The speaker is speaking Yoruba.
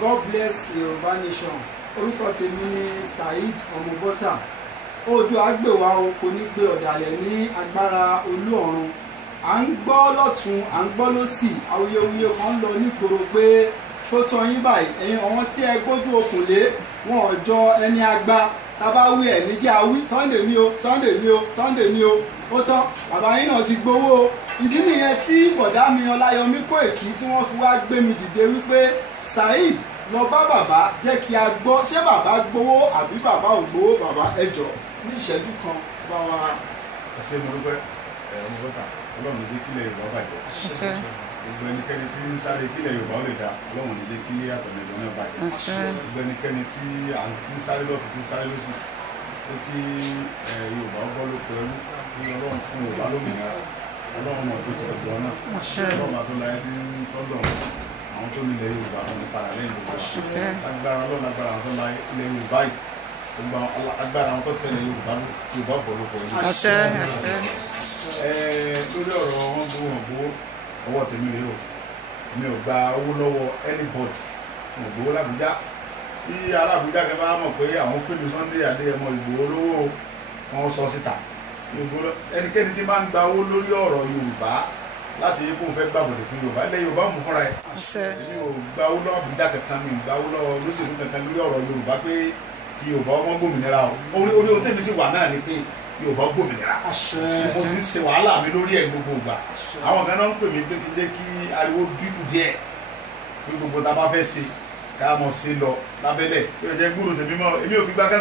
God bless Yorùbá nation. Orúkọ tèmi ni Saheed Ọmọbọ́tà. Oòduà gbèwà o kò ní gbé ọ̀dàlẹ̀ ní agbára olú ọ̀run. À ń gbọ́ lọ́tún, à ń gbọ́ lósì, awuyewuye kan lọ nígboro pé tó tọ́ yín báyìí, ẹ̀yin àwọn tí ẹ gbójú okùn lé wọn ò jọ ẹni àgbà. Tábà wí ẹ̀ níjà wí Sunday ni o, Sunday ni o, Sunday ni o. Ó tán, bàbá yín náà ti gbowó o. Ìdí nìyẹn tí bọ̀dá mi Ọláyọmí Kóìkí tí wọ́n fi wá gbé mi dìde wípé Saheed lọ bá bàbá jẹ́ kí a gbọ́ ṣé bàbá gbowó àbí bàbá ò gbowó. Bàbá ẹ jọ̀ọ́ ní ìṣẹ́jú kan bá wa. ẹ ṣé mo dúpẹ́ Ọmọbọ́tà Ọlọ́run ní kílẹ̀ Yorùbá bàjẹ́ gbogbo ẹnikẹ́ni tí ń sáré kílẹ̀ Yorùbá ó lè dá Ọlọ́run ní kí àtọ̀nẹ̀dọ̀ náà bàjẹ́ gbogbo ẹnikẹ́ni tí à ń tí ń sáré lọ́tún tí ń sáré lọ́sì ó kí Yorùbá ó bọ́ lóko ẹrú kí Ọlọ́run fún Yorùbá lómìnira Ọlọ́run náà tó tẹ̀lé tiwọn náà Ọlọ́run àti ọláyé tí ń tọ́jú àwọn tó nílẹ̀ Yorùbá wọn ní padà lẹ́yìn gbogbo agbára Ọlọ́run agbára àwọn tó láyé ilẹ̀ Yorùbá yìí gbogbo agbára àwọn tó tẹ̀lé Yorùbá bọ̀ lóko ẹrú. Lórí ọ̀rọ̀ wọn gbowó ọwọ́ tèmi rèé o mi ò gba owó lọ́wọ́ anybody mo gbowó l'Àbújá tí ará Àbújá kẹ bá mọ̀ pé àwọn fíìmù Sunday Adéyẹmọ Ìgbòho lówó wọn sọ síta ẹnikẹ́ni tí máa ń gba owó lórí ọ̀rọ̀ Yorùbá láti yẹ kó o fẹ́ gbàgbọ́dẹ̀ fún Yorùbá ilẹ̀ Yorùbá mú fúnra ẹ̀ mi ò gba owó lọ́wọ́ Àbújá kankan mi ò gba owó lọ́wọ́ olóṣèlú kankan lórí ọ̀rọ̀ Yorùbá pé kí Yorùbá ọmọ gbòmìnira o orí ohun tẹ́mi sì wà náà ni pé Yorùbá gbòmìnira mo sì ń ṣe wàhálà mi lórí ẹ̀ gbogbo ìgbà àwọn kan náà ń pè mí pé kí n jẹ́ kí ariwo dínkù díẹ̀ pé gbogbo tá a bá fẹ́ ṣe ká mọ̀ sí lọ lábẹ́lẹ̀ pé ó jẹ́ gbúrò tèmi mọ́ èmi ò fi gbá kẹ́sì.